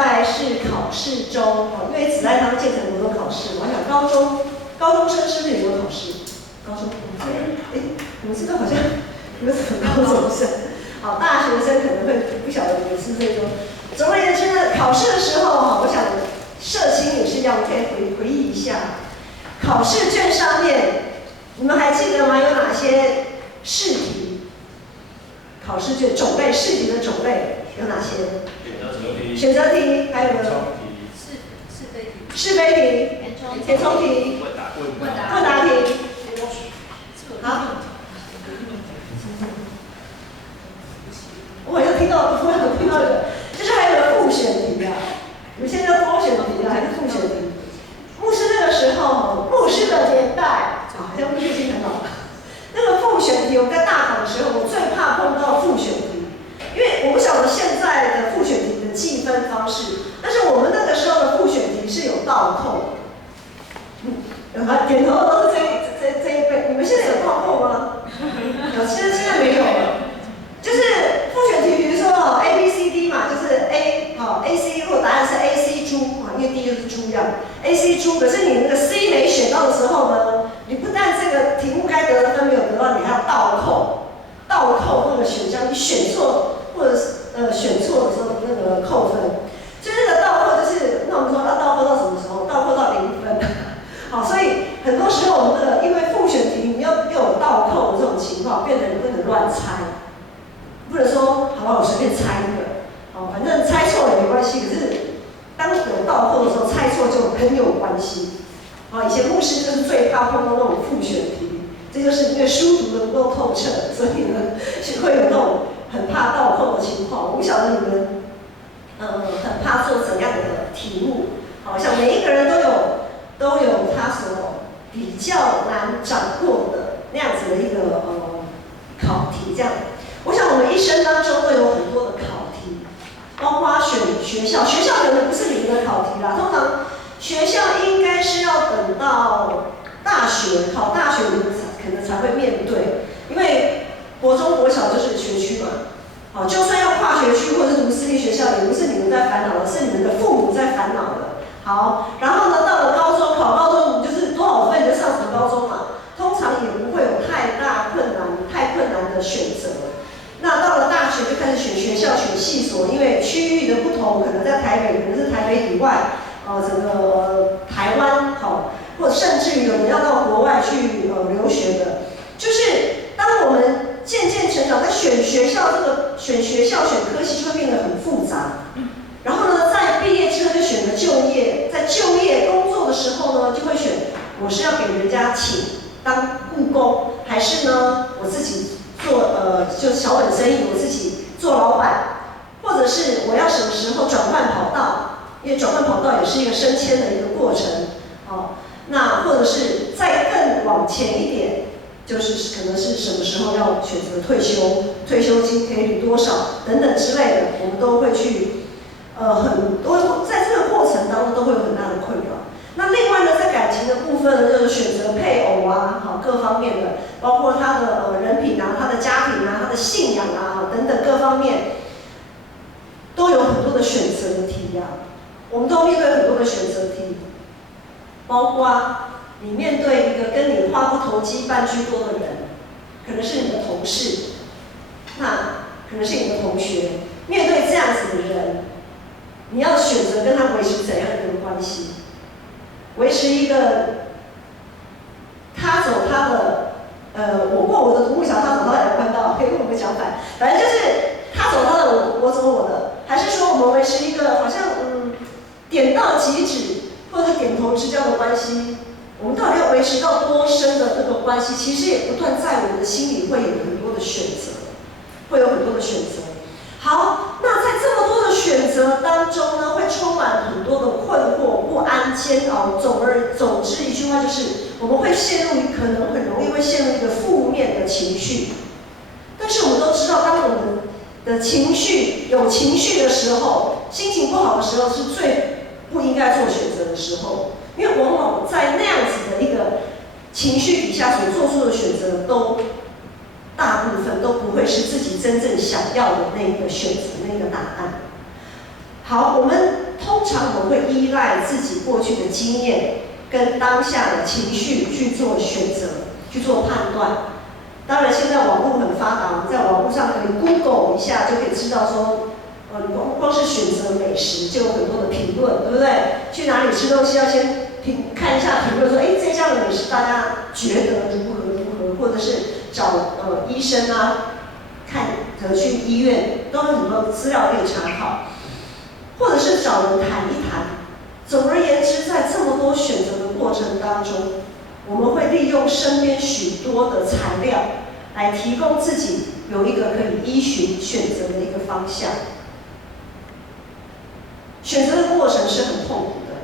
拜是考试周，因为子爱他们建成国中考试，我想高中生是不是也有考试？高中，你们这个好像有什么高中生？好，大学生可能会不晓得你们是这种。总而言之呢，考试的时候，我想社青也是一样，可以回忆一下，考试卷上面，你们还记得吗？有哪些试题？考试卷种类，试题的种类有哪些？选择题，还有呢？是非题，填充题，问答题。好。我有听到就是还有复选题啊，你们现在多选题啊，还是复选题？牧师那个时候，牧师的年代，好像牧师已经很老了。那个复选题，我在大考的时候，我最怕碰到复选题，因为我不晓得现在的复选题的计分方式，但是我们那个时候的复选题是有倒扣。点头都是这一辈，你们现在有倒扣吗？现在没有了。就是复选题，比如说A B C D 嘛，就是 A C， 如果答案是 A C 猪因为 D 就是猪一样 ，A C 猪，可是你那个 C 没选到的时候呢，你不但这个题目该得的分没有得到，你还要倒扣那个选项，你选错或者是选错的时候那个扣分，所以那个倒扣就是，那我们说要倒扣到什么时候？倒扣到0分。好，所以很多时候我们因为复选题你又有倒扣的这种情况，变得你不能乱猜。不能说好吧，我随便猜一个，反正猜错也没关系。可是当有倒扣的时候，猜错就很有关系。以前牧师就是最怕碰到那种复选题，这就是因为书读得不够透彻，所以呢会有那种很怕倒扣的情况。我不晓得你们，很怕做怎样的题目？好像每一个人都有他所比较难掌握的那样子的一个考题这样。我想我们一生当中都有很多的考题，包括选学校，学校可能不是你们的考题啦。通常学校应该是要等到大学考大学，你们可能才会面对，因为国中国小就是学区嘛。就算要跨学区或者是读私立学校，也不是你们在烦恼的，是你们的父母在烦恼的。好，然后呢，到了高中考高中，你就是多少分你就上什么高中嘛，通常也不会有太困难的选择。那到了大学就开始选学校、选系所，因为区域的不同，可能在台北，可能是台北以外，整个台湾，或者甚至于有人要到国外去留学的，就是当我们渐渐成长，在选学校选科系就会变得很复杂。然后呢，在毕业之后就选择就业，在就业工作的时候呢，就会选我是要给人家请当雇工，还是呢我自己做就小本生意，我自己做老板，或者是我要什么时候转换跑道，因为转换跑道也是一个升迁的一个过程。那或者是再更往前一点，就是可能是什么时候要选择退休，退休金可以领多少等等之类的，我们都会去很多在这个过程当中都会有很大的困扰。那另外呢，在感情的部分呢，就是选择配偶啊，各方面的，包括他的人品啊、他的家庭啊、他的信仰啊等等各方面，都有很多的选择题啊。我们都面对很多的选择题，包括你面对一个跟你话不投机半句多的人，可能是你的同事，那可能是你的同学，面对这样子的人，你要选择跟他维持怎样的一个关系？维持一个他走他的，我过我的独木桥，他走他的阳关道，可以跟我们讲反，反正就是他走他的，我走我的，还是说我们维持一个好像点到即止或者点头之交的关系？我们到底要维持到多深的这个关系？其实也不断在我们的心里会有很多的选择，会有很多的选择。好，那在这么多的选择当中呢，会充满很多的困惑、不安、煎熬。总之一句话就是，我们会可能很容易会陷入一个负面的情绪。但是我们都知道，当我们的有情绪的时候，心情不好的时候，是最不应该做选择的时候，因为往往在那样子的一个情绪底下所做出的选择，大部分都不会是自己真正想要的那个选择、那个答案。好，我们通常我们会依赖自己过去的经验跟当下的情绪去做选择、去做判断。当然，现在网络很发达，我们在网络上可以 Google 一下，就可以知道说，光是选择美食就有很多的评论，对不对？去哪里吃东西要先看一下评论，说，这家的美食大家觉得如何，或者是找医生啊，去医院都有很多资料可以参考，或者是找人谈一谈。总而言之，在这么多选择的过程当中，我们会利用身边许多的材料来提供自己有一个可以依循选择的一个方向。选择的过程是很痛苦的，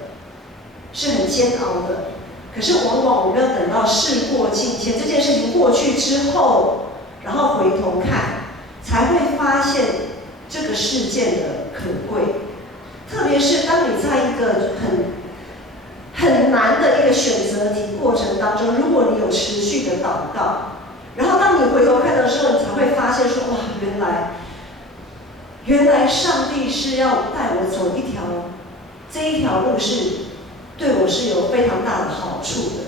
是很煎熬的。可是往往我们要等到事过境迁，这件事情过去之后，然后回头看，才会发现这个事件的可贵。特别是当你在一个很难的一个选择题过程当中，如果你有持续的祷告，然后当你回头看的时候，你才会发现说，哇，原来上帝是要带我走这一条路是对我是有非常大的好处的。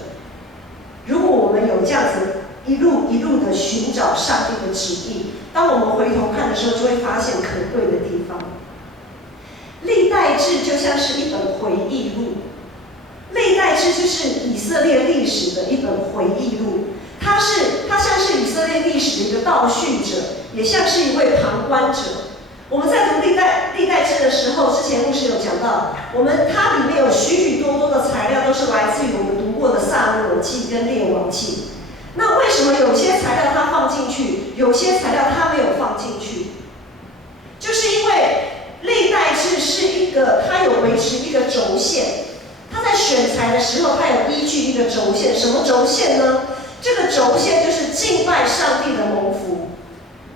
如果我们有这样子一路的寻找上帝的旨意，当我们回头看的时候，就会发现可贵的地方。历代志就像是一本回忆录，历代志就是以色列历史的一本回忆录，它像是以色列历史的一个倒叙者，也像是一位旁观者。我们在读历代志的时候，之前牧师有讲到，它里面有许多的材料都是来自于我们读过的撒母耳记跟列王记。那为什么有些材料它放进去，有些材料它没有放进去？就是因为历代志是它有维持一个轴线，它在选材的时候，它有依据一个轴线。什么轴线呢？这个轴线就是敬拜上帝的蒙福，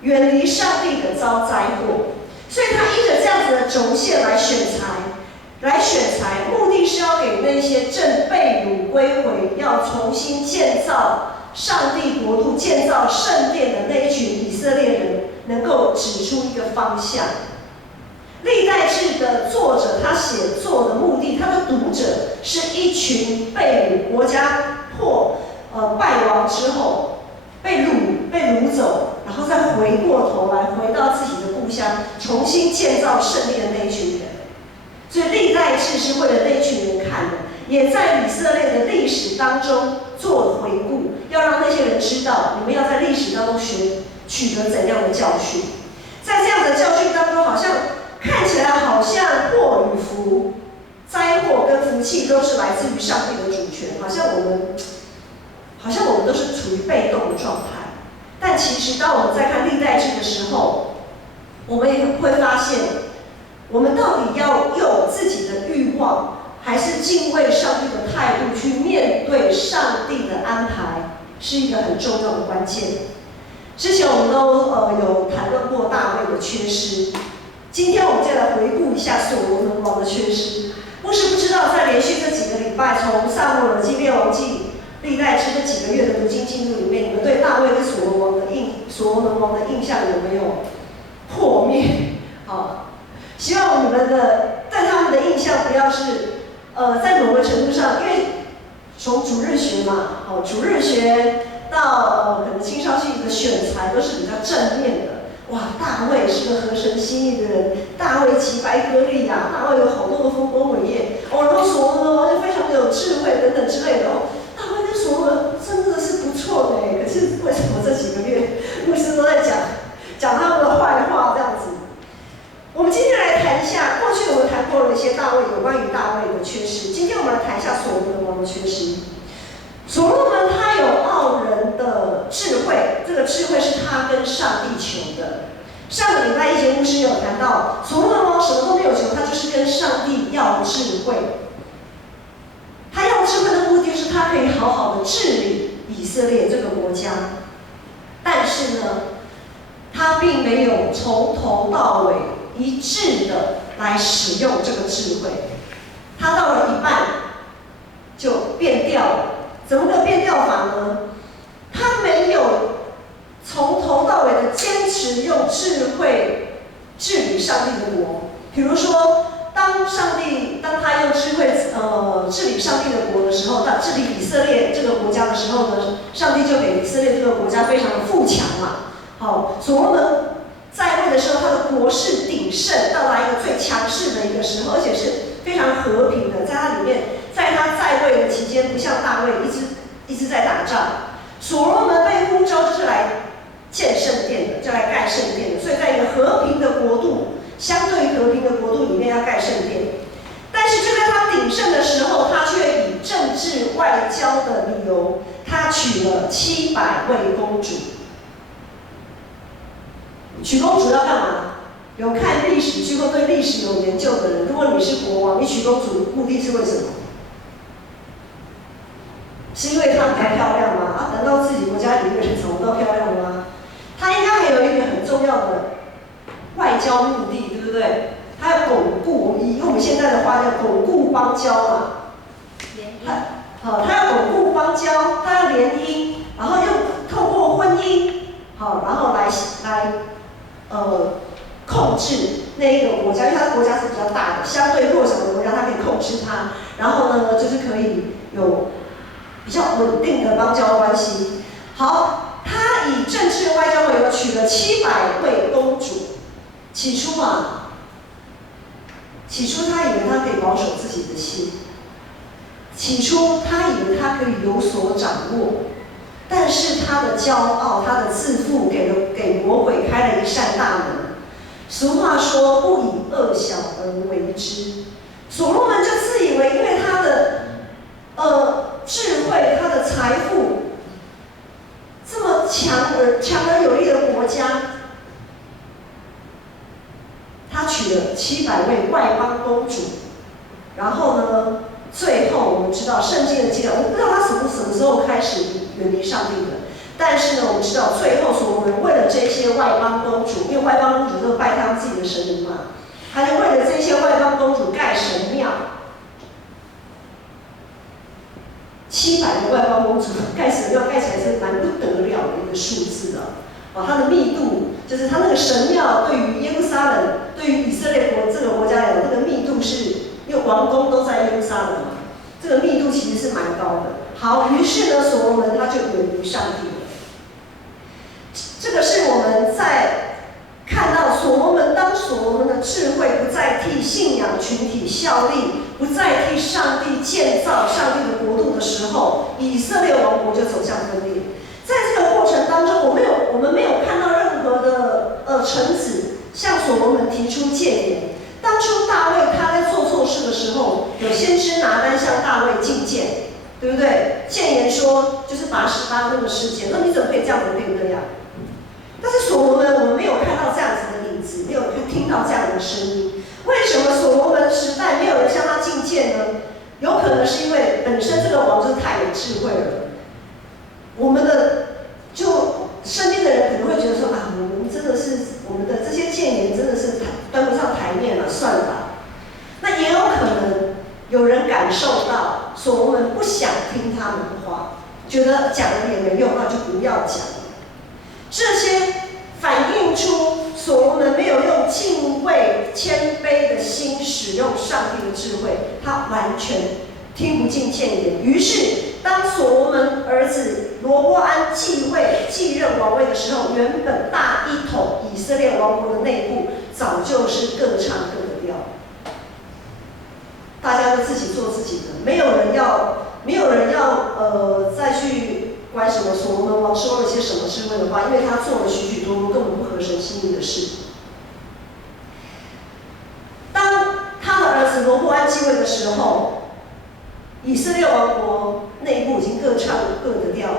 远离上帝的遭灾祸。所以他依着这样子的轴线来选材，目的是要给那些正被掳归回，要重新建造上帝国度、建造圣殿的那一群以色列人，能够指出一个方向。历代志的作者，他写作的目的，他的读者是一群被掳国家败亡之后被掳走，然后再回过头来回到自己的故乡，重新建造圣殿的那一群人。所以历代志是为了那一群人看的，也在以色列的历史当中做回顾，要让那些人知道，你们要在历史当中取得怎样的教训。在这样的教训当中，看起来好像祸与福，灾祸跟福气都是来自于上帝的主权，好像我们都是处于被动的状态。但其实当我们在看历代志的时候，我们也会发现，我们到底要用自己的欲望，还是敬畏上帝的态度去面对上帝的安排，是一个很重要的关键。之前我们都有谈论过大卫的缺失，今天我们就来回顾一下所罗门王的缺失。牧师不知道在连续这几个礼拜，从撒母耳记、列王记、历代志这几个月的读经进度里面，你们对大卫跟所罗门王的印象有没有破灭？希望你们对他们的印象不要是在某个程度上，因为从主日学嘛，主日学到可能青少系的选材都是比较正面的。哇，大卫是个合神心意的人，大卫击败歌利亚，大卫有好多的丰功伟业，然后所罗门王就非常的有智慧等等之类的。大卫跟所罗门真的是不错的可是为什么这几个月牧师都在讲他们的坏话这样子？我们今天来谈一下，过去我们谈过了一些有关于大卫的缺失，今天我们来谈一下所罗门王的缺失。所罗门他有傲人的智慧，这个智慧是他跟上帝求的。上个礼拜一节牧师有谈到，所罗门王什么都没有求，他就是跟上帝要智慧。他要智慧的目的是他可以好好的治理以色列这个国家，但是呢，他并没有从头到尾一致的来使用这个智慧，他到了一半就变调了。怎么个变调法呢？他没有从头到尾的坚持用智慧治理上帝的国。比如说，当他用智慧治理上帝的国的时候，他治理以色列这个国家的时候呢，上帝就给以色列这个国家非常的富强嘛。好，所罗门在位的时候，他的国势鼎盛，到达一个最强势的一个时候，而且是非常和平的。在他里面，在他在位的期间，不像大卫一直在打仗。所罗门被呼召就是来建圣殿的，就来盖圣殿的。所以在一个和平的国度，相对于和平的国度里面要盖圣殿。但是就在他鼎盛的时候，他却以政治外交的理由，他娶了700位公主。娶公主要干嘛？有看历史剧或对历史有研究的人，如果你是国王，你娶公主目的是为什么？是因为她们比较漂亮吗？啊，难道自己国家里面人找不到漂亮吗？她应该还有一个很重要的外交目的，对不对？她要巩固，以我们现在的话叫巩固邦交嘛。她要巩固邦交，她要联姻，然后又透过婚姻，好，然后来控制那一个国家，因为它的国家是比较大的，相对弱小的国家，它可以控制它。然后呢，就是可以有比较稳定的邦交关系。好，他以政治外交为由娶了700位公主。起初他以为他可以保守自己的心，起初他以为他可以有所掌握，但是他的骄傲、他的自负，给魔鬼开了一扇大门。俗话说：“不以恶小而为之。”所罗门就自以为，因为他的智慧、他的财富这么强而有力的国家，他娶了700位外邦公主，然后呢，最后我们知道圣经的记载，我们不知道他什么时候开始远离上帝的。但是呢，我们知道最后所罗门为了这些外邦公主，因为外邦公主都拜他们自己的神明嘛，他就为了这些外邦公主盖神庙。700个外邦公主盖神庙，盖起来是蛮不得了的一个数字啊！它的密度，就是它那个神庙对于耶路撒冷，对于以色列这个国家来讲，这个密度是，因为王宫都在耶路撒冷嘛，这个密度其实是蛮高的。好，于是呢，所罗门他就远离上帝了。这个是我们在看到当所罗门的智慧不再替信仰群体效力，不再替上帝建造上帝的国度的时候，以色列王国就走向分裂。在这个过程当中，我们没有看到任何的臣子向所罗门提出谏言。当初大卫他在做错事的时候，有先知拿单向大卫进谏，对不对？谏言说就是拔那个事件，说你怎么可以这样子对那样？但是所罗门我们没有看到这样子的影子，没有听到这样的声音。为什么所罗门时代没有人向他进谏呢？有可能是因为本身这个王就是太有智慧了。我们的身边的人可能会觉得说啊，我们真的是我们的这些谏言真的是端不上台面了，算了吧。那也有可能有人感受到所罗门不想听他们的话，觉得讲了也没用，那就不要讲了。这些反映出所罗门没有用敬畏、谦卑的心使用上帝的智慧，他完全听不进谏言。于是，当所罗门儿子罗波安继任王位的时候，原本大一统以色列王国的内部早就是各唱各的调，大家都自己做自己的，没有人要再去管什么所罗门王说了些什么智慧的话，因为他做了许许多多根本不合神心意的事。当他的儿子罗波安继位的时候，以色列王国内部已经各唱各的调，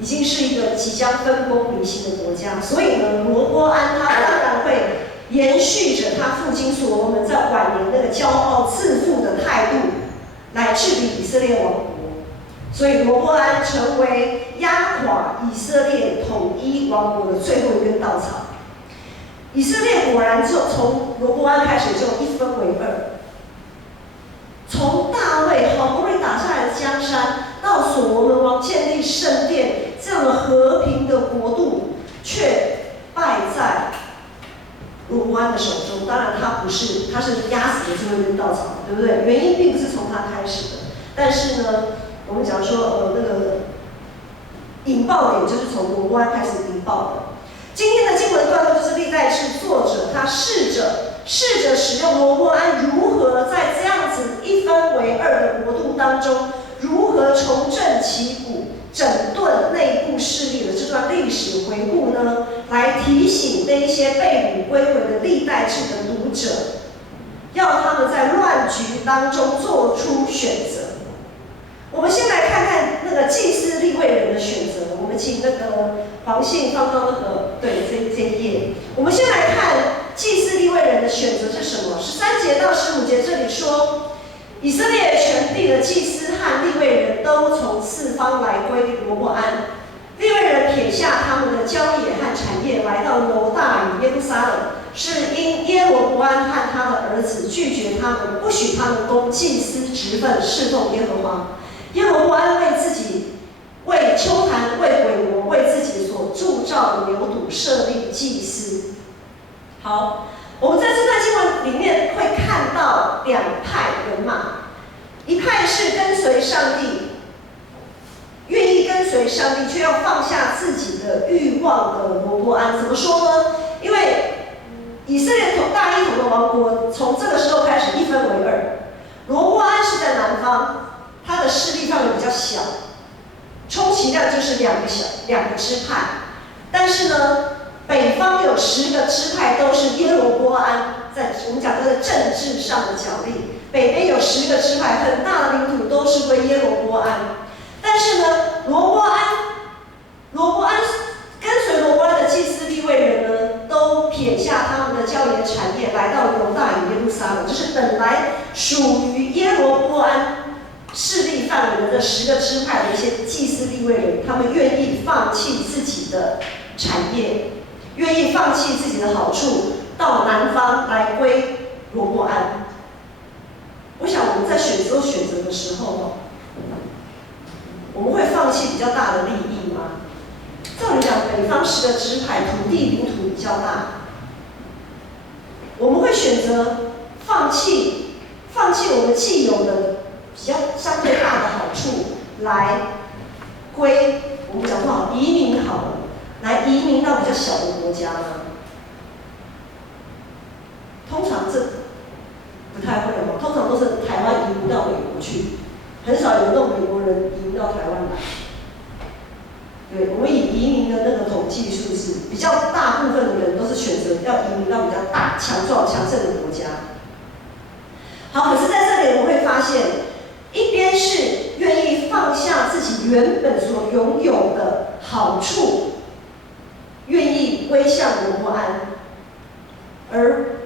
已经是一个即将分崩离析的国家。所以呢，罗波安他当然会延续着他父亲所罗门在晚年那个骄傲自负的态度来治理以色列王国。所以罗波安成为压垮以色列统一王国的最后一根稻草。以色列果然就从罗波安开始就一分为二，从大卫好不容易打下来的江山，到所罗门王建立圣殿这样的和平的国度，却败在罗伯安的手中。当然他不是，他是压死的最后一根稻草，对不对？原因并不是从他开始的，但是呢，我们讲说那个引爆点就是从罗伯安开始引爆的。今天的经文段落就是历代志作者他试着使用罗伯安如何在这样子一分为二的国度当中，如何重振旗鼓、整顿内部势力的这段历史回顾呢，来提醒那一些被掳归回的历代志的读者，要他们在乱局当中做出选择。我们先来看看那个祭司利未人的选择。我们请那个黄信放到那个这一页。我们先来看祭司利未人的选择是什么？13节到15节这里说，以色列全地的祭司和利未人都从四方来归罗伯安。利未人撇下他们的郊野和产业，来到犹大与耶路撒冷，是因耶罗伯安和他的儿子拒绝他们，不许他们供祭司职分，侍奉耶和华。耶罗伯安为自己、为丘坛、为鬼魔、为自己所铸造的牛犊设立祭司。好，我们在这段经文里面会看到两派人马，一派是跟随上帝，愿意跟随上帝，却要放下自己的欲望的罗伯安。怎么说呢？因为以色列大一统的王国从这个时候开始一分为二，罗伯安是在南方。他的势力范围比较小，充其量就是两个支派。但是呢，北方有10个支派都是耶罗波安，在我们讲这个政治上的角力。北边有10个支派，很大的领土都是归耶罗波安。但是呢，罗伯安跟随罗伯安的祭司利未人呢，都撇下他们的郊野产业，来到犹大与耶路撒冷，就是本来属于耶罗波安势力范围的这10个支派的一些祭司利未人，他们愿意放弃自己的产业，愿意放弃自己的好处，到南方来归罗伯安。我想我们在选择的时候，我们会放弃比较大的利益吗？照理讲，北方10个支派土地领土比较大，我们会选择放弃我们既有的比较相对大的好处，来归我们讲不好移民好了，来移民到比较小的国家呢？通常这不太会哦，通常都是台湾移民到美国去，很少有那种美国人移民到台湾来。对，我们以移民的那个统计数字，比较大部分的人都是选择要移民到比较大、强壮、强盛的国家。好，可是在这里我们会发现，一边是愿意放下自己原本所拥有的好处，愿意归向罗伯安，而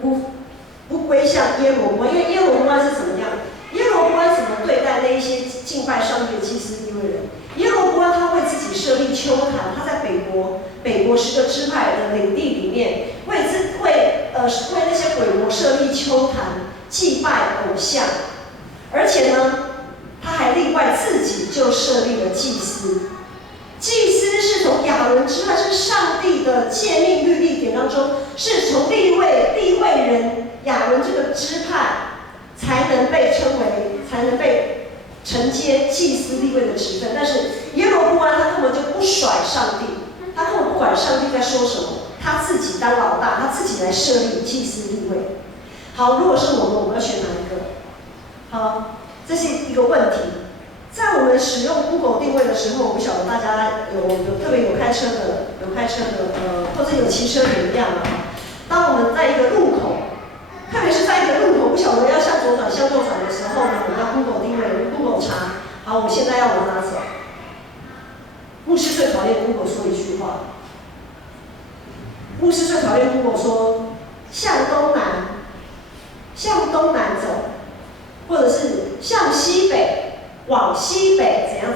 不归向耶罗伯安，因为耶罗伯安是怎么样？耶罗伯安怎么对待那一些敬拜上帝的祭司利未人？耶罗伯安他为自己设立丘坛，他在北国10个支派的领地里面，为那些鬼魔设立丘坛，祭拜偶像，而且呢，他还另外自己就设立了祭司。祭司是从亚伦支派，是上帝的诫命律例典当中，是从利未人亚伦这个支派才能被承接祭司利未的职分。但是耶罗波安他根本就不甩上帝，他根本不管上帝在说什么，他自己当老大，他自己来设立祭司利未。好，如果是我们要选哪一个？好，这是一个问题。在我们使用 Google 定位的时候，我不晓得大家特别有开车的，或者有骑车的一样啊。当我们在一个路口，特别是在一个路口不晓得要向左转、向右转的时候呢，我们要 Google 定位 ，Google 查。好，我现在要往哪走？牧师最讨厌 Google 说一句话。牧师最讨厌 Google 说向东南走，或者是向西北。往西北怎样？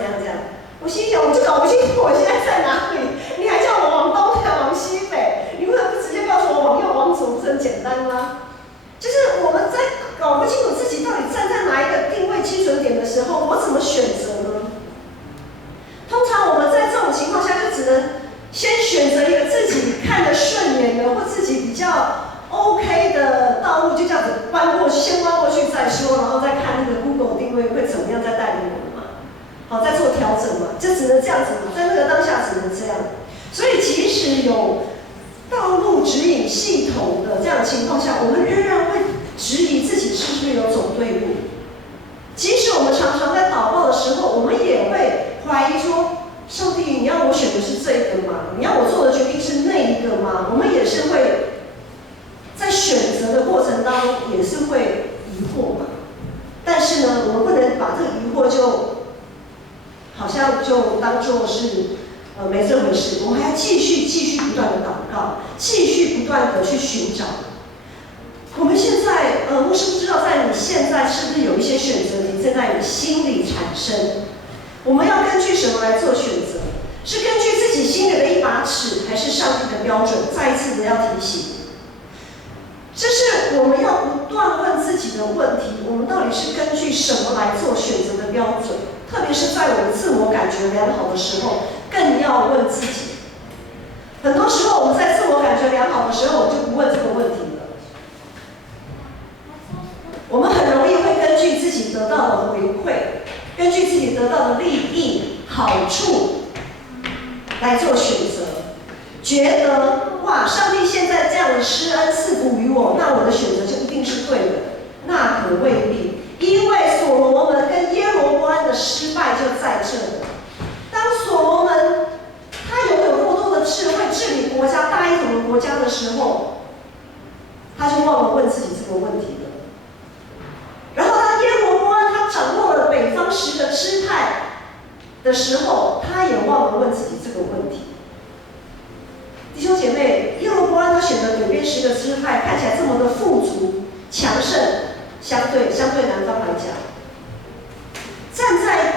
我心想，我就搞不清楚我现在在哪里，你还叫我往东还往西北？你为什么不直接告诉我往右往左，不是很简单吗？就是我们在搞不清楚自己到底站在哪一个定位基准点的时候，我怎么选择呢？通常我们在这种情况下，就只能先选择一个自己看得顺眼的，或自己比较先挖过去再说，然后再看那个 Google 定位会怎么样再带领我们嘛。好，再做调整嘛，就只能这样子嘛，在那个当下只能这样。所以即使有道路指引系统的这样的情况下，我们仍然会质疑自己是不是有走对路。即使我们常常在祷告的时候，我们也会怀疑说：上帝，你要我选的是这个吗？你要我做的决定是那一个吗？我们也是会在选择的过程当中也是会疑惑嘛。但是呢，我们不能把这个疑惑就好像就当作是没这回事，我们还要继续不断的祷告，继续不断的去寻找。我们现在牧师不知道在你现在是不是有一些选择题正在你心里产生？我们要根据什么来做选择？是根据自己心里的一把尺，还是上帝的标准？再一次的要提醒，这是我们要不断问自己的问题：我们到底是根据什么来做选择的标准？特别是在我们自我感觉良好的时候，更要问自己。很多时候我们在自我感觉良好的时候，我就不问这个问题了。我们很容易会根据自己得到的回馈，根据自己得到的利益、好处来做选择，觉得哇，上帝现在这样的施恩赐福于我，那我的选择就一定是对的。那可未必，因为所罗门跟耶罗波安的失败就在这里。当所罗门他拥有过多的智慧治理国家、大一统的国家的时候，他就忘了问自己这个问题了。然后当耶罗波安他掌握了北方10个支派的时候，他也忘了问自己这个问题。弟兄姐妹，耶罗波安他选择北边10个支派，看起来这么的富足、强盛，相对南方来讲，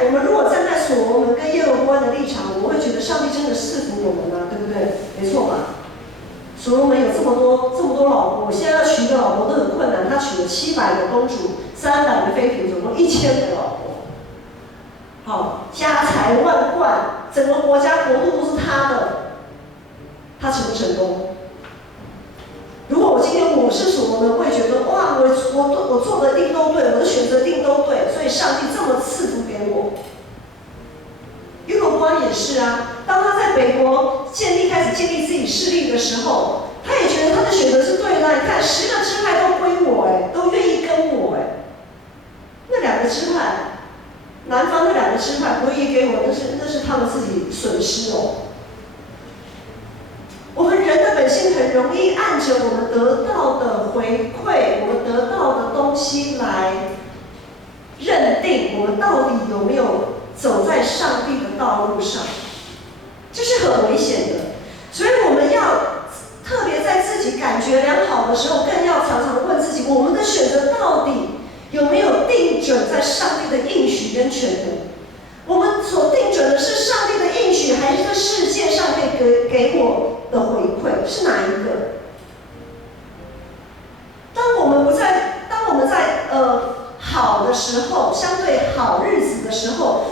我们如果站在所罗门跟耶罗波安的立场，我们会觉得上帝真的赐福我们啊，对不对？没错吧？所罗门有这么多老婆，我现在要娶一个老婆都很困难，他娶了700个公主，300个妃嫔，总共1000个老婆。好，家财万贯，整个国家国度都是他的，他成不成功？如果今天我是所罗门，会觉得哇，我做的一定都对，我的选择一定都对，所以上帝这么赐福给我。耶罗波安也是啊，当他在北国开始建立自己势力的时候，他也觉得他的选择是对的。你看10个支派都归我，都愿意跟我，那2个支派，南方那2个支派不愿意给我，那是他们自己损失哦。我们人的本性很容易按着我们得到的回馈，我们得到的东西来认定我们到底有没有走在上帝的道路上，这是很危险的。所以我们要特别在自己感觉良好的时候，更要常常问自己：我们的选择到底有没有定准在上帝的应许跟权能？我们所定准的是上帝的应许，还是这世界上可以给我的回馈是哪一个？当我们在好的时候，相对好日子的时候，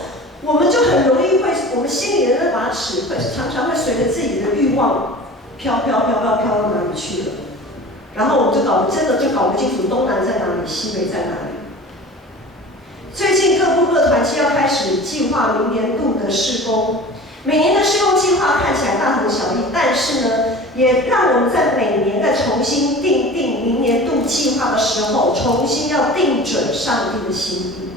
我们就很容易我们心里的那把尺常常会随着自己的欲望飘到哪里去了，然后我们真的就搞不清楚东南在哪里，西北在哪里。最近各部各团契要开始计划明年度的事工，每年的事工计划看起来大同小异，但是呢，也让我们在每年再重新定明年度计划的时候，重新要定准上帝的心意。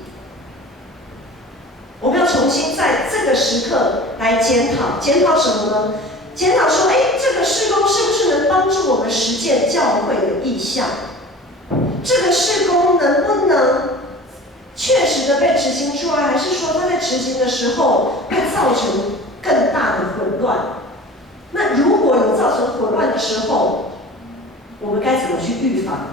我们要重新在这个时刻来检讨什么呢？检讨说，这个事工是不是能帮助我们实践教会的意向？这个事工能不能确实的被执行出来，还是说它在执行的时候会造成更大的混乱？那如果有造成混乱的时候，我们该怎么去预防？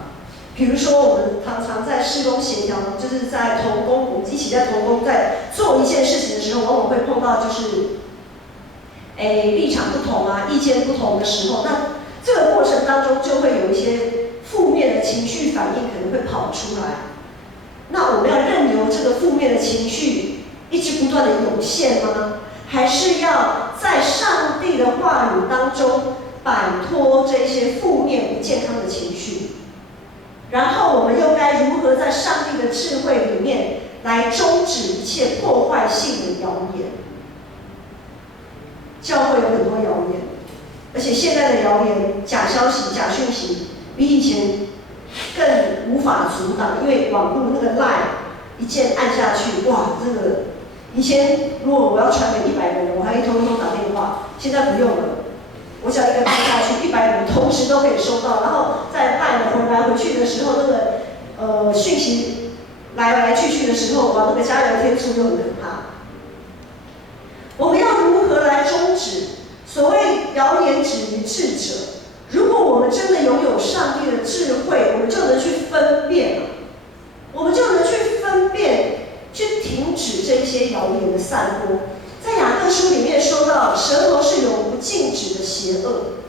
比如说，我们常常在事工协调，就是在同工，我们一起在同工在做一件事情的时候，往往会碰到就是立场不同啊，意见不同的时候，那这个过程当中就会有一些负面的情绪反应可能会跑出来。那我们要任由这个负面的情绪一直不断的涌现吗？还是要在上帝的话语当中摆脱这些负面不健康的情绪？然后我们又该如何在上帝的智慧里面来终止一切破坏性的谣言？教会有很多谣言，而且现在的谣言、假消息、假讯息比以前更无法阻挡，因为网络那个 line 一键按下去，哇，这个以前如果我要传给100个人，我还一通通打电话，现在不用了。我只要一个按下去，100人同时都可以收到，然后在赖回来回去的时候，那个讯息来去的时候，哇，那个加油天数就很可怕。我们要如何来终止所谓谣言止于智者？如果我们真的拥有上帝的智慧，我们就能去分辨，我们就能去分辨，去停止这些谣言的散播。在雅各书里面说到，舌头是永不禁止的邪恶。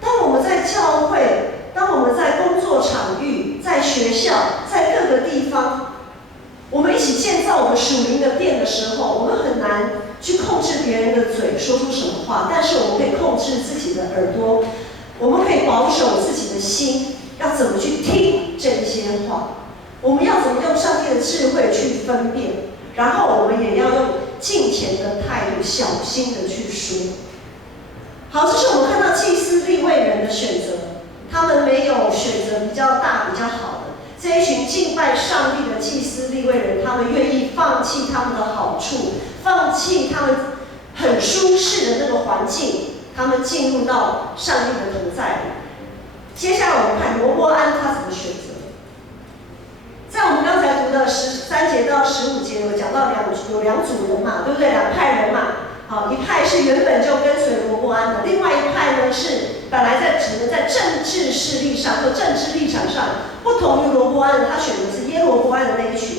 当我们在教会，当我们在工作场域、在学校、在各个地方，我们一起建造我们属灵的殿的时候，我们很难去控制别人的嘴说出什么话，但是我们可以控制自己的耳朵，我们可以保守自己的心，要怎么去听这一些话，我们要怎么用上帝的智慧去分辨，然后我们也要用敬虔的态度，小心的去说。好，这是我们看到祭司利未人的选择，他们没有选择比较大、比较好的。这一群敬拜上帝的祭司利未人，他们愿意放弃他们的好处，放弃他们很舒适的那个环境，他们进入到上帝的同在里。接下来我们看罗波安他怎么选择。在我们刚才读的13节到15节，有讲到有两组人嘛，对不对？两派人嘛。好，一派是原本就跟随罗波安的，另外一派呢是本来只能在政治势力上或政治立场上不同于罗波安的，他选的是耶罗波安的那一群。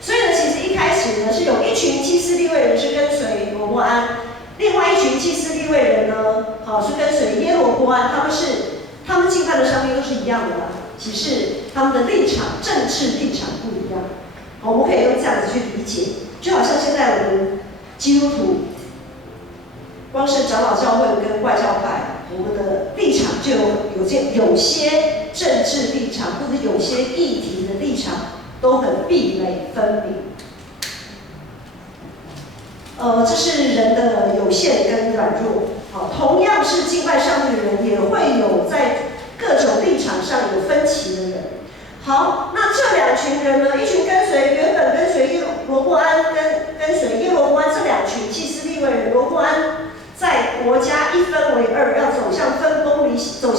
所以呢，其实一开始呢是有一群祭司利未人是跟随罗波安，另外一群祭司利未人呢，是跟随耶罗波安，他们敬拜的上帝都是一样的啦，只是他们的立场、政治立场不一样。好，我们可以用这样子去理解，就好像现在我们基督徒。光是长老教会跟外教派，我们的立场就有些政治立场或者有些议题的立场都很壁垒分明。这是人的有限跟软弱。好，同样是敬拜上帝的人，也会有在各种立场上有分歧的人。好，那这两群人呢？一群原本跟随罗波安，跟随耶罗波安这两群祭司利未人，罗波安。在国家一分为二，要走向分崩离析的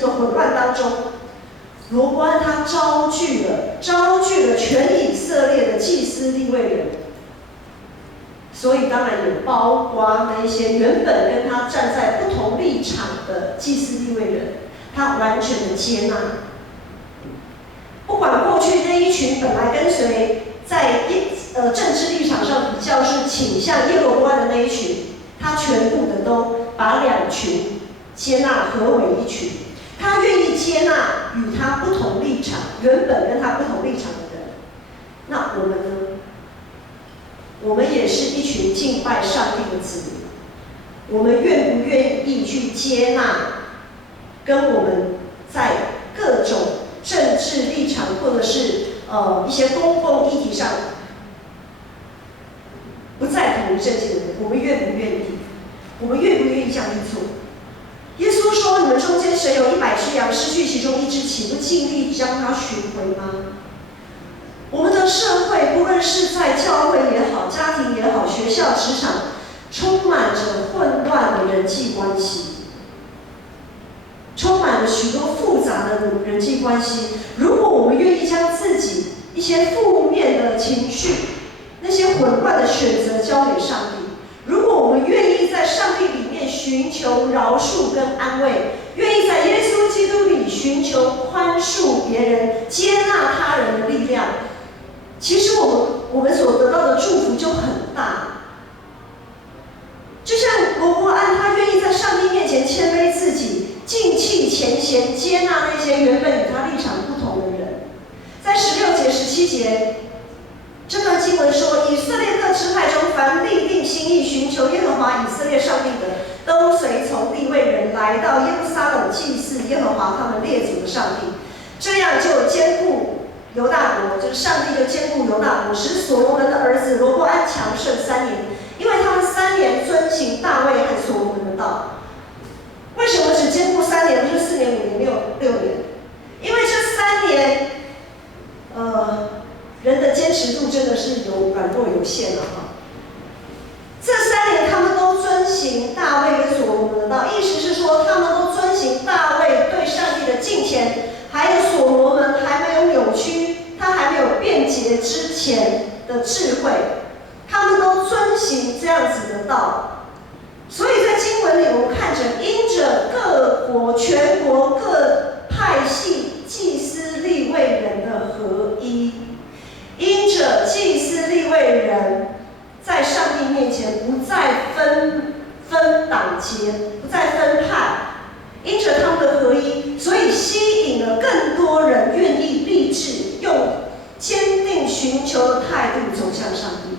这个混乱当中，罗波安他招聚了全以色列的祭司利未人，所以当然也包括那些原本跟他站在不同立场的祭司利未人，他完全的接纳。不管过去那一群本来跟随在政治立场上比较是倾向耶罗波安的那一群。他全部的都把两群接纳合为一群，他愿意接纳与他不同立场、原本跟他不同立场的人。那我们呢？我们也是一群敬拜上帝的子民，我们愿不愿意去接纳跟我们在各种政治立场或者是一些公共议题上不在同一阵线的人，我们愿不愿意？我们愿不愿意这样去做？耶稣说：“你们中间谁有100只羊，失去其中1只，岂不尽力将它寻回吗？”我们的社会，不论是在教会也好、家庭也好、学校、职场，充满着混乱的人际关系，充满了许多复杂的人际关系。如果我们愿意将自己一些负面的情绪、那些混乱的选择交给上帝，如果我们愿意在上帝里面寻求饶恕跟安慰，愿意在耶稣基督里寻求宽恕别人、接纳他人的力量，其实我们所得到的祝福就很大。就像罗波安，他愿意在上帝面前谦卑自己，尽弃前嫌，接纳那些原本与他立场不同的人。在16节、17节。这段经文说，以色列各支派中，凡立定心意寻求耶和华以色列上帝的，都随从利未人来到耶路撒冷祭祀耶和华他们列祖的上帝，这样就坚固犹大国，就是上帝就坚固犹大国，使所罗门的儿子罗波安强盛3年，因为他们3年遵行大卫和所罗门的道。为什么只坚固3年，不是4年、5年、6年？因为这3年，人的坚持度真的是软弱有限了哈。这3年他们都遵行大卫跟所罗门的道，意思是说他们都遵行大卫对上帝的敬虔，还有所罗门还没有扭曲，他还没有变节之前的智慧，他们都遵行这样子的道。所以在经文里我们看着，因着各国全国各派系祭司利未人的合一，因着祭司利未人在上帝面前不再分党节，不再分派，因着他们的合一，所以吸引了更多人愿意立志，用坚定寻求的态度走向上帝。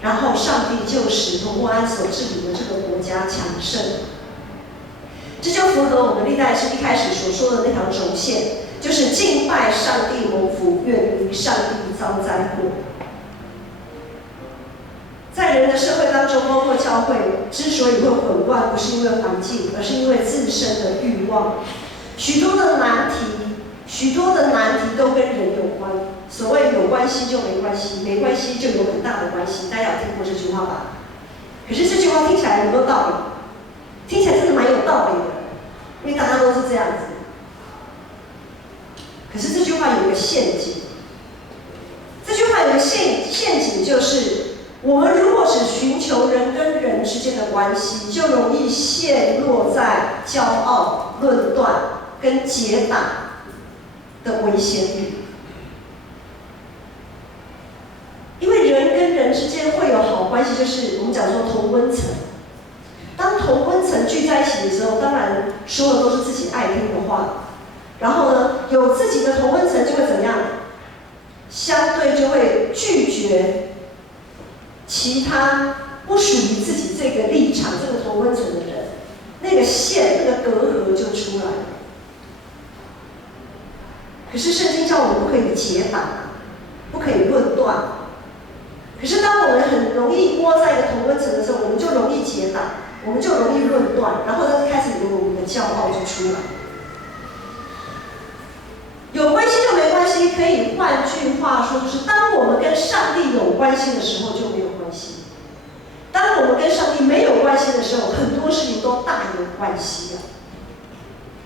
然后上帝就使罗波安所治理的这个国家强盛。这就符合我们历代志一开始所说的那条轴线，就是敬拜上帝蒙福，远离上帝遭灾祸。在人的社会当中，包括教会之所以会混乱，不是因为环境，而是因为自身的欲望。许多的难题都跟人有关。所谓有关系就没关系，没关系就有很大的关系，大家有听过这句话吧？可是这句话听起来有没有道理？听起来真的蛮有道理的，因为大家都是这样子。可是这句话有一个陷阱，这句话有一个陷阱，就是我们如果只寻求人跟人之间的关系，就容易陷落在骄傲、论断跟结党的危险里。因为人跟人之间会有好关系，就是我们讲说同温层。当同温层聚在一起的时候，当然说的都是自己爱听的话。然后呢，有自己的同温层就会怎么样？相对就会拒绝其他不属于自己这个立场、这个同温层的人，那个线、那个隔阂就出来了。可是圣经叫我们不可以结党，不可以论断。可是当我们很容易窝在一个同温层的时候，我们就容易结党，我们就容易论断，然后就开始有我们的骄傲就出来。有关系就没关系，可以换句话说，就是当我们跟上帝有关系的时候就没有关系；当我们跟上帝没有关系的时候，很多事情都大有关系啊。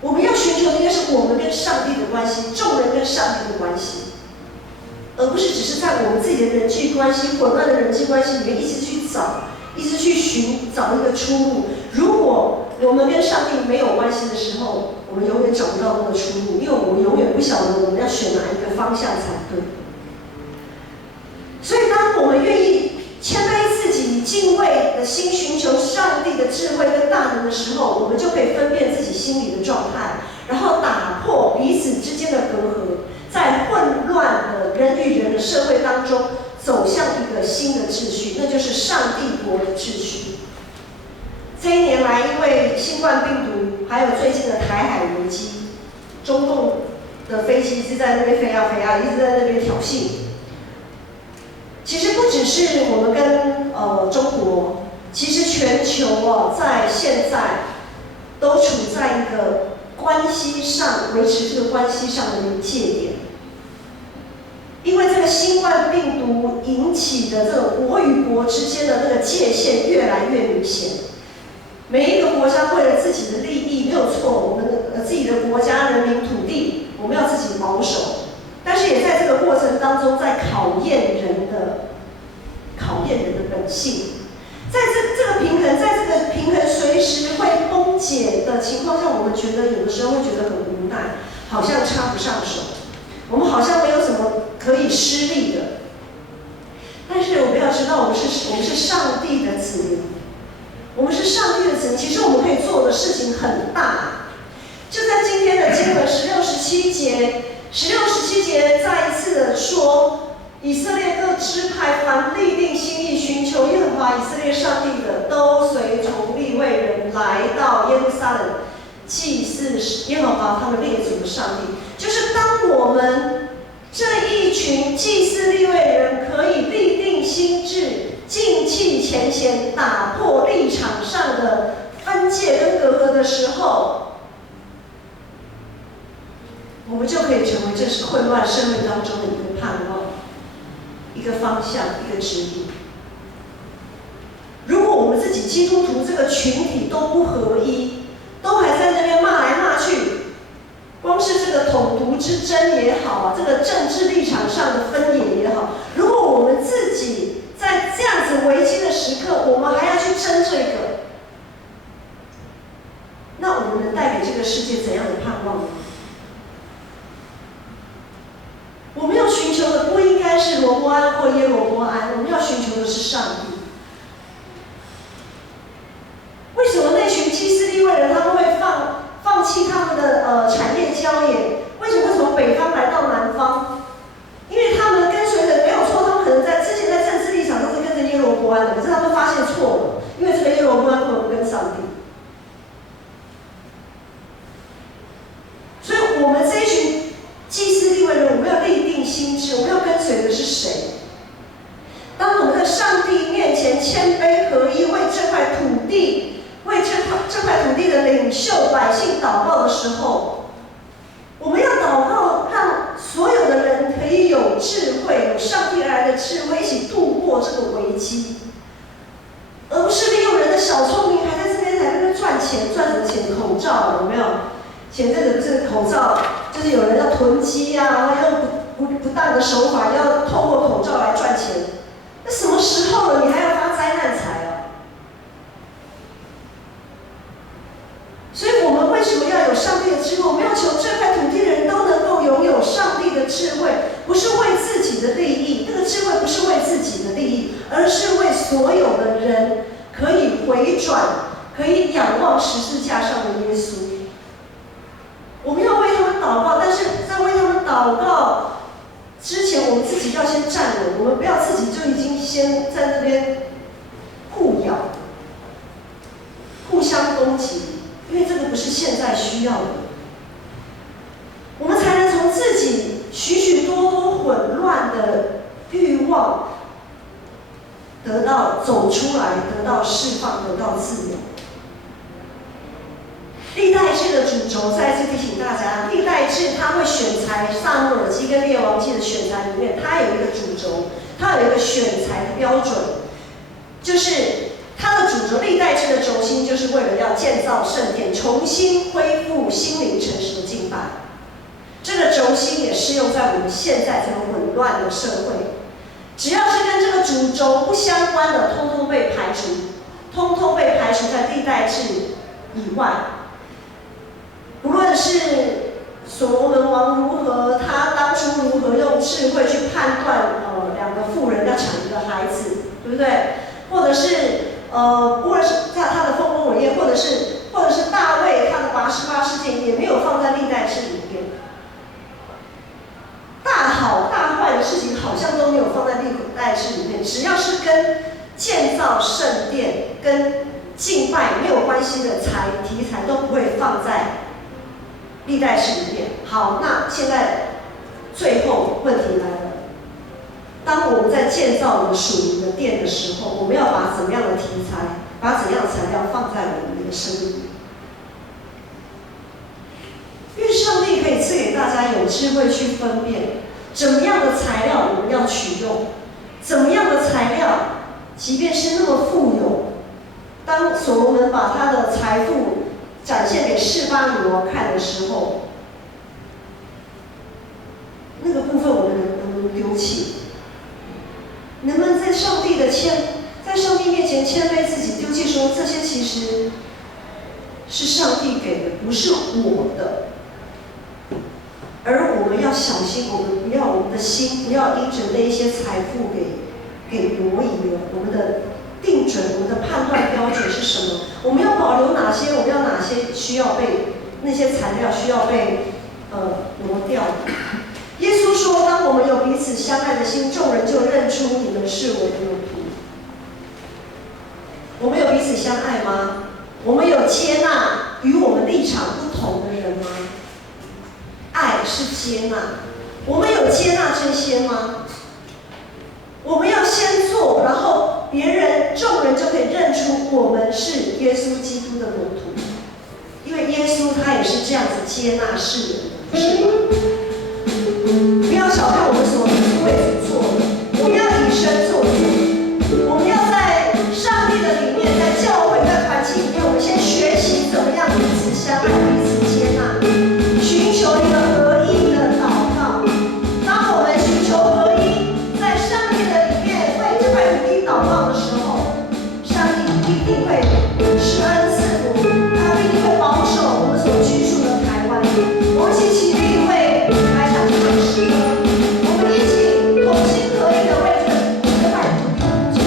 我们要寻求的应该是我们跟上帝的关系，众人跟上帝的关系。而不是只是在我们自己的人际关系、混乱的人际关系里面一直去寻找一个出路。如果我们跟上帝没有关系的时候，我们永远找不到那个出路，因为我们永远不晓得我们要选哪一个方向才对。所以，当我们愿意谦卑自己、以敬畏的心寻求上帝的智慧跟大能的时候，我们就可以分辨自己心里的状态，然后打破彼此之间的隔阂。在混乱的人与人的社会当中，走向一个新的秩序，那就是上帝国的秩序。这一年来，因为新冠病毒，还有最近的台海危机，中共的飞机一直在那边飞啊，一直在那边挑衅。其实不只是我们跟中国，其实全球在现在都处在一个关系上维持这个关系上的临界点，因为这个新冠病毒引起的这种国与国之间的这个界限越来越明显。每一个国家为了自己的利益没有错，我们自己的国家、人民、土地，我们要自己保守，但是也在这个过程当中在考验人的本性。在这个平衡随时会崩解的情况下，我们觉得有的时候会觉得很无奈，好像插不上手，我们好像没有什么可以施力的。但是我们要知道，我们是上帝的子民，我们是上帝的子民。其实我们可以做的事情很大。就在今天的经文16、17节，再一次的说，以色列各支派凡立定心意寻求耶和华以色列上帝的，都随从利未人来到耶路撒冷，祭祀耶和华他们列祖的上帝。就是当我们这一群祭祀利未人可以立定心志，尽弃前嫌，打破立场上的分界跟隔阂的时候，我们就可以成为这是混乱社会当中的一个盼望，一个方向，一个指引。如果我们自己基督徒这个群体都不合一，都还在那边骂来骂去，光是这个统独之争也好啊，这个政治立场上的分野也好，如果我们自己在这样子危机的时刻，我们还要去争这个，那我们能带给这个世界怎样的盼望呢？我们要寻求的不应该是罗波安或耶罗波安，我们要寻求的是上帝。为什么那群祭司利未人他们会放弃他们的产业郊野？为什么会从北方来到南方？因为他们跟随的没有错，他们可能之前在政治立场都是跟着耶罗波安的，可是他们发现错了，因为这个耶罗波安根本不跟上帝。所以我们这一群祭司利未人，我们要立定心志，我们要跟随的是谁？当我们在上帝面前谦卑合一，为这块土地、为这块土地的领袖百姓祷告的时候，我们要祷告，让所有的人可以有智慧，有上帝而来的智慧，一起度过这个危机，而不是利用人的小聪明，还在这边赚钱，赚什么钱？口罩有没有？前阵子这个口罩，就是有人要囤积啊，用不当的手法，要透过口罩来赚钱。那什么时候了，你还要发灾难财啊？所以我们为什么要有上帝的智慧？我们要求这块土地的人都能够拥有上帝的智慧，不是为自己的利益，那个智慧不是为自己的利益，而是为所有的人可以回转，可以仰望十字架上的耶稣。我们要为他们祷告，但是在为他们祷告之前，我们自己要先站稳，我们不要自己就已经先在那边互咬、互相攻击，因为这个不是现在需要的。我们才能从自己许许多多混乱的欲望得到走出来，得到释放，得到自由。历代志的主轴，再次提醒大家，历代志它会选材，撒母耳记跟列王记的选材里面，它有一个主轴，它有一个选材的标准，就是它的主轴，历代志的轴心，就是为了要建造圣殿，重新恢复心灵诚实的敬拜。这个轴心也适用在我们现在这个混乱的社会，只要是跟这个主轴不相关的，通通被排除，通通被排除在历代志以外。不论是所罗门王如何，他当初如何用智慧去判断，两个妇人要产一个孩子，对不对？或者是无论是他的丰功伟业，或者是大卫他的拔示巴事件，也没有放在历代志里面。大好大坏的事情好像都没有放在历代志里面，只要是跟建造圣殿、跟敬拜没有关系的题材都不会放在历代史里面。好，那现在最后问题来了，当我们在建造我们属灵的殿的时候，我们要把怎么样的题材，把怎样的材料放在我们的生命里？愿上帝可以赐给大家有智慧去分辨，怎么样的材料我们要取用，怎么样的材料，即便是那么富有，当所罗门把他的财富展现给示巴女王看的时候，那个部分我们能不能丢弃？能不能在上帝面前谦卑自己，丢弃说这些其实是上帝给的，不是我的。而我们要小心，我们的心不要因着那一些财富给挪移了。我们的定准，我们的判断标准是什么？我们要保留哪些？我们要哪些需要被那些材料需要被挪掉的？耶稣说：“当我们有彼此相爱的心，众人就认出你们是我的门徒。”我们有彼此相爱吗？我们有接纳与我们立场不同的人吗？爱是接纳，我们有接纳这些吗？我们要先做，然后众人就可以认出我们是耶稣基督的门徒，因为耶稣他也是这样子接纳世人的，是吧？不要小看我们所为主做的，我们要以身作则，我们要在上帝的里面，在教会、在团契里面，我们先学习怎么样彼此相爱、彼此接纳，寻求一个合一的祷告。当我们寻求合一，在上帝的里面为这块土地祷告的时候，上帝一定会施恩赐福，他一定会保守我们所居住的台湾。我们一起起立为来唱这首诗歌，我们一起同心合意的为这块土地祷告。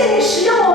谢你使用我